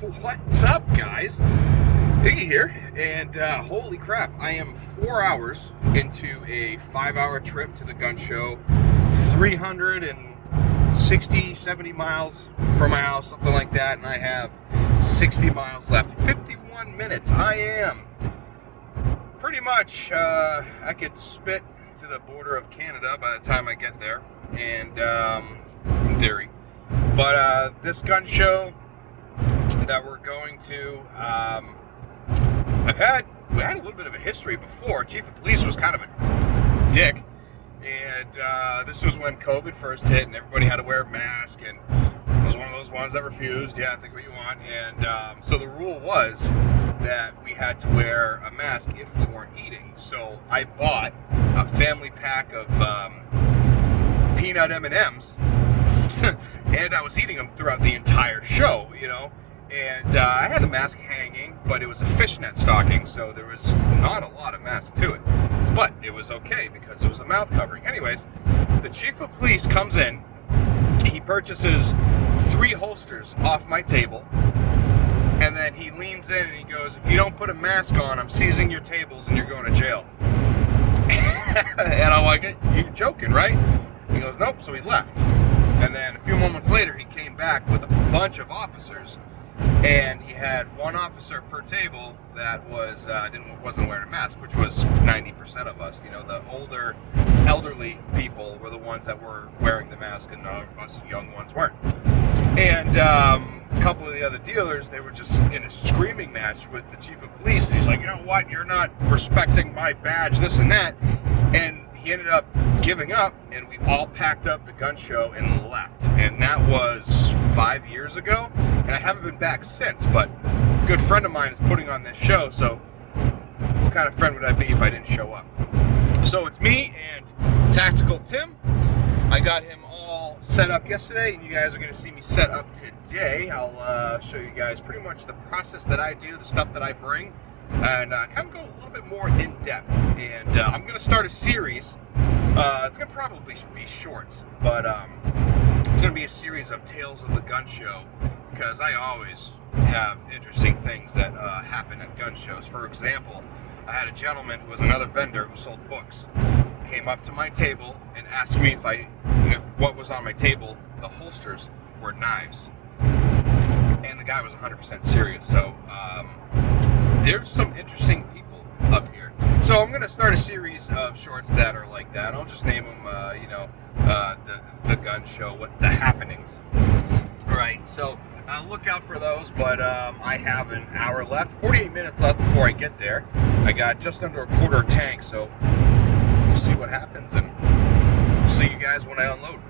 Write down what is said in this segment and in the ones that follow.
What's up, guys? Iggy here, and holy crap, I am 4 hours into a 5-hour trip to the gun show, 360, 70 miles from my house, something like that, and I have 60 miles left, 51 minutes. I am pretty much, I could spit to the border of Canada by the time I get there, and in theory. But this gun show that we're going to, we had a little bit of a history before. Chief of Police was kind of a dick, and this was when COVID first hit, and everybody had to wear a mask, and I was one of those ones that refused. Yeah, think what you want. And so the rule was that we had to wear a mask if we weren't eating. So I bought a family pack of peanut M&Ms, and I was eating them throughout the entire show, you know. And I had the mask hanging, but it was a fishnet stocking, so there was not a lot of mask to it. But it was okay because it was a mouth covering. Anyways, the chief of police comes in. He purchases 3 holsters off my table, and then he leans in and he goes, "If you don't put a mask on, I'm seizing your tables and you're going to jail." And I'm like, "You're joking, right?" He goes, "Nope." So he left. And then a few moments later, he came back with a bunch of officers, and he had one officer per table that wasn't wearing a mask, which was 90% of us. You know, the older, elderly people were the ones that were wearing the mask, and us young ones weren't. And a couple of the other dealers, they were just in a screaming match with the chief of police, and he's like, "You know what? You're not respecting my badge, this and that." And he ended up giving up, and we all packed up the gun show and left. And that was 5 years ago, and I haven't been back since, but a good friend of mine is putting on this show, so what kind of friend would I be if I didn't show up? So it's me and Tactical Tim. I got him all set up yesterday, and you guys are going to see me set up today. I'll show you guys pretty much the process that I do, the stuff that I bring, and kind of go a little bit more in depth. And I'm going to start a series. It's going to probably be shorts, but it's going to be a series of Tales of the Gun Show, because I always have interesting things that happen at gun shows. For example, I had a gentleman who was another vendor who sold books, came up to my table and asked me if what was on my table, the holsters, were knives. And the guy was 100% serious. So there's some interesting people up here. So I'm going to start a series of shorts that are like that. I'll just name them, the gun show with the happenings. Right, so look out for those, but I have an hour left, 48 minutes left before I get there. I got just under a quarter tank, so we'll see what happens, and we'll see you guys when I unload.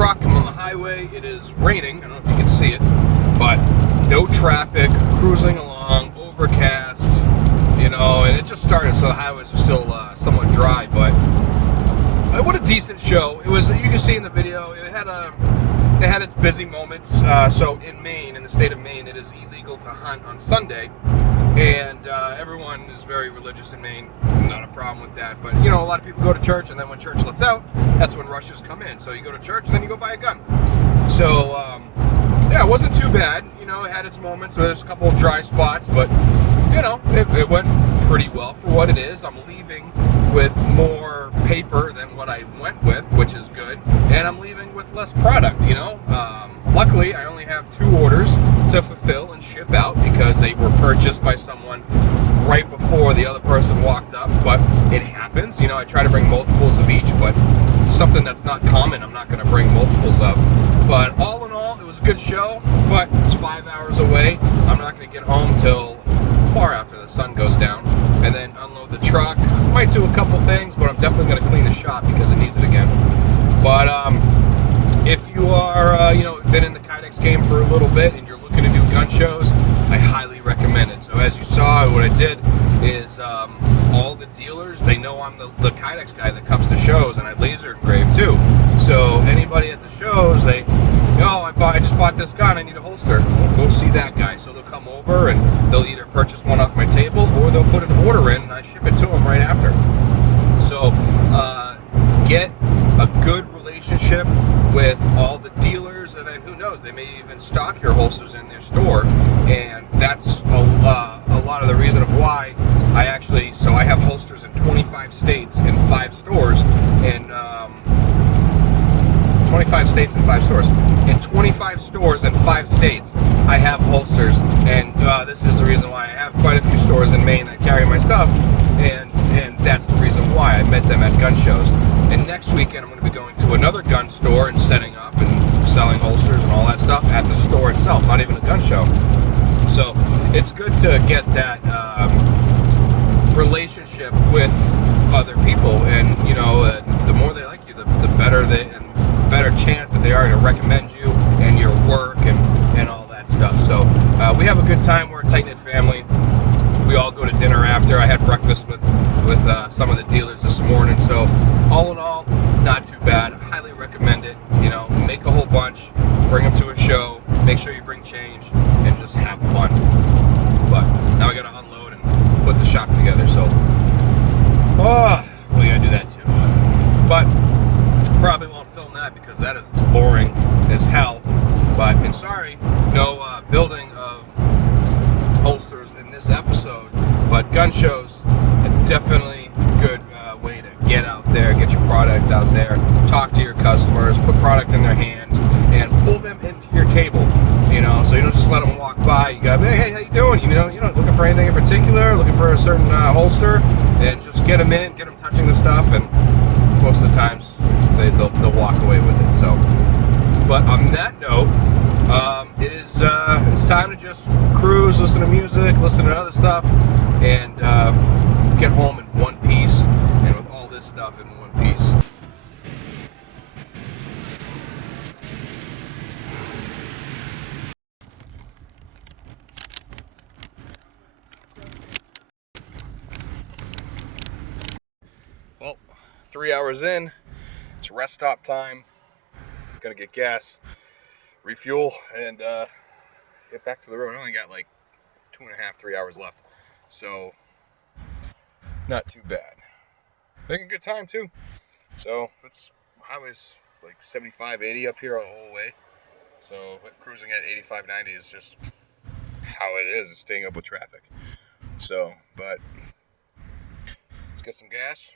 truck. I'm on the highway. It is raining. I don't know if you can see it, but no traffic, cruising along, overcast, you know, and it just started, so the highways are still somewhat dry, but what a decent show. It was, you can see in the video, it had its busy moments. So in Maine, in the state of Maine, it is illegal to hunt on Sunday, and everyone is very religious in Maine. Not a problem with that, but you know, a lot of people go to church, and then when church lets out, that's when rushes come in. So you go to church, and then you go buy a gun. So yeah, it wasn't too bad. You know, it had its moments. So there's a couple of dry spots, but you know, it went pretty well for what it is. I'm leaving with more paper than what I went with, which is good, and I'm leaving with less product, you know. Luckily, I only have 2 orders to fulfill and ship out because they were purchased by someone right before the other person walked up, but it happens. You know, I try to bring multiples of each, but something that's not common, I'm not going to bring multiples of. But all in all, it was a good show, but it's 5 hours away. I'm not going to get home till far after the sun goes down, and then unload the truck. Might do a couple things, but I'm definitely going to clean the shop because it needs it again. But if you are, you know, been in the Kydex game for a little bit and you're looking to do gun shows, I highly recommend it. So as you saw, what I did is all the dealers, they know I'm the Kydex guy that comes to shows, and I laser engrave too. So anybody at the shows, they, oh, I just bought this gun, I need a holster. Well, go see that guy. So they'll come over and they'll either purchase one off my table or they'll put an order in and I ship it to them right after. So get a good relationship with all the dealers, and then who knows, they may even stock your holsters in their store, and that's a lot of the reason of why I actually, so I have holsters in 25 states in 5 stores, and 25 states and 5 stores. In 25 stores in 5 states, I have holsters, and this is the reason why I have quite a few stores in Maine that carry my stuff, and that's the reason why I met them at gun shows. And next weekend, I'm going to be going to another gun store and setting up and selling holsters and all that stuff at the store itself, not even a gun show. So it's good to get that relationship with other people, and you know, the more they like you, the better better chance that they are to recommend you and your work and all that stuff. So we have a good time. We're a tight-knit family. We all go to dinner after. I had breakfast with some of the dealers this morning. So all in all, not too bad. Highly recommend it. You know, make a whole bunch, bring them to a show, make sure you bring change, and just have fun. But now I gotta unload and put the shop together. So, well, you gotta do that too. But probably won't film that because that is boring as hell. But, and sorry, no building of holsters in this episode, but gun shows are definitely a good way to get out there, get your product out there, talk to your customers, put product in their hand, and pull them into your table. You know, so you don't just let them walk by. You go, hey, how you doing? You know, you're not looking for anything in particular, looking for a certain holster, and just get them in, get them touching the stuff, and most of the times they'll walk away with it. So, but on that note, it's time to just cruise, listen to music, listen to other stuff, and get home in one piece, and with all this stuff in one piece. Well, 3 hours in, it's rest stop time. Gonna get gas, refuel, and get back to the road. I only got like 2.5, 3 hours left, so not too bad. Making a good time too. So it's highways like 75, 80 up here all the whole way. So cruising at 85, 90 is just how it is. It's staying up with traffic. So, but let's get some gas.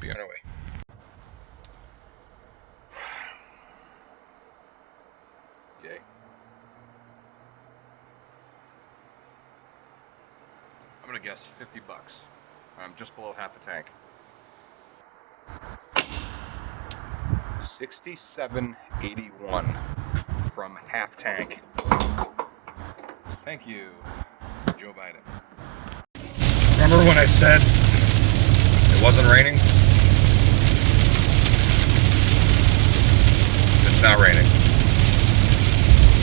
Be on our way. Yay. I'm gonna guess $50. I'm just below half a tank. 67.81 from half tank. Thank you, Joe Biden. Remember when I said it wasn't raining? it's not raining.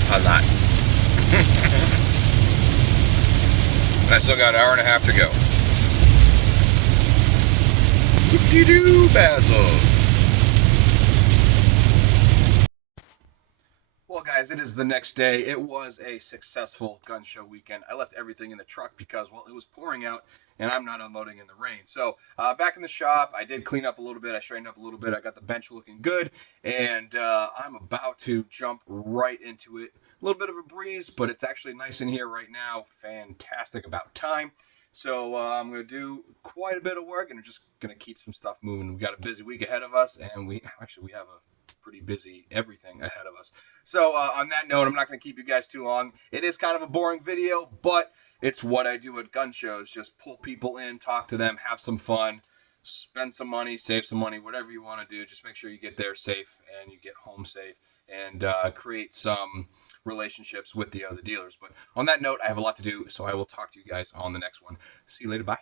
I'm not. And I still got an hour and a half to go. Whoop-de-doo, Basil. Well, guys, it is the next day. It was a successful gun show weekend. I left everything in the truck because, well, it was pouring out, and I'm not unloading in the rain. So back in the shop, I did clean up a little bit. I straightened up a little bit. I got the bench looking good, and I'm about to jump right into it. A little bit of a breeze, but it's actually nice in here right now. Fantastic, about time. So I'm going to do quite a bit of work, and we're just going to keep some stuff moving. We've got a busy week ahead of us, and we have a pretty busy everything ahead of us. So on that note, I'm not going to keep you guys too long. It is kind of a boring video, but it's what I do at gun shows. Just pull people in, talk to them, have some fun, spend some money, save some money, whatever you want to do. Just make sure you get there safe and you get home safe, and create some relationships with the other dealers. But on that note, I have a lot to do, so I will talk to you guys on the next one. See you later. Bye.